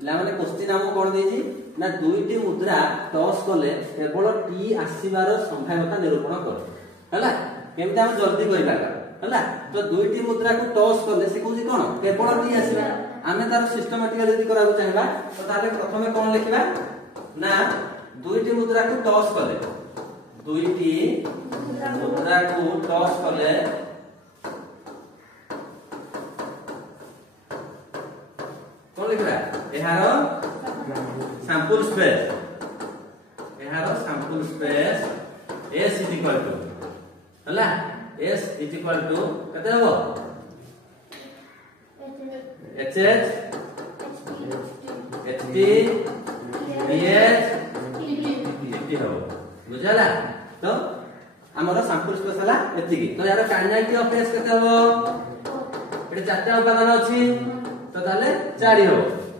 ପିଲାମାନେ क्वेश्चन हमको कोन देजी ना दुईटी मुद्रा टॉस कले केवल टी आसीबार संभाव्यता निरूपण कर हला केमते हम जल्दी कहि पागा हला तो दुईटी मुद्रा को टॉस कले से कहूची कोन केवल टी आसीबा आमे तार सिस्टमैटिकली यदि करा चाहबा तो ताले प्रथमे कोन लिखिबा ना दुईटी मुद्रा को टॉस कले दुईटी मुद्रा को टॉस कले कोन लिखबा एहार sample space एहार sample space s is equal to हला s is equal to कते हो hh ht bh dt हो बुझला तो हमर sample space हला एति तो यार काइनेटिक ऑफ s कते हो एटे चारटा उपादान अछि तो ताले 4 हो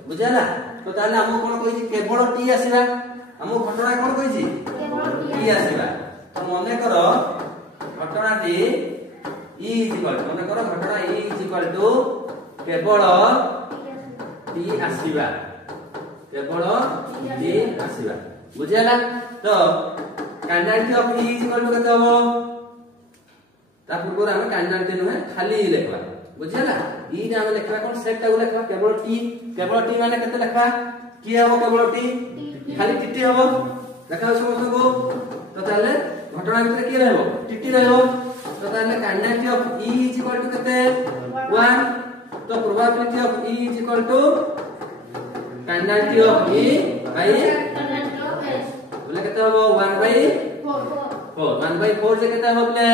बुझला तो ताले हम कोन कहि केवल टी आसीबा हम घटना कोन कहि टी आसीबा तो मने करो घटना टी e इज इक्वल मने करो घटना e इज इक्वल टू केवल टी आसीबा केवल टी आसीबा बुझला तो kinetic of e is equal to कते हो ता पूर्व हम काइनेटिक नहे खाली लिखबा बुझला ई जे हम लिखबा कोन सेट टा लिखबा केवल टी माने कते लिखबा की हो केवल टी खाली टीटी हो देखा समस्त को तो ताले घटना भीतर की रहबो टीटी रहबो तो ताले kinetic of e is equal to कते 1 तो probability of e is equal to kinetic of e by बोले कते हो 1/4 जे कते हो बोले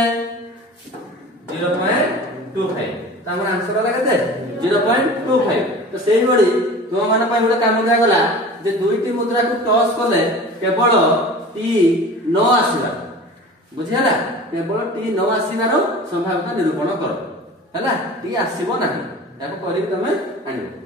0.25 तामर आंसर होला कते 0.25 तो सेही बडी तो माने पय गोटे काम दिया गला जे दुईटी मुद्रा को टॉस कले केवल टी न आसीबा बुझियाला केवल टी न आसीबार संभावना निरूपण कर हला टी आसीबो नाही याको करी तमे आनिबो।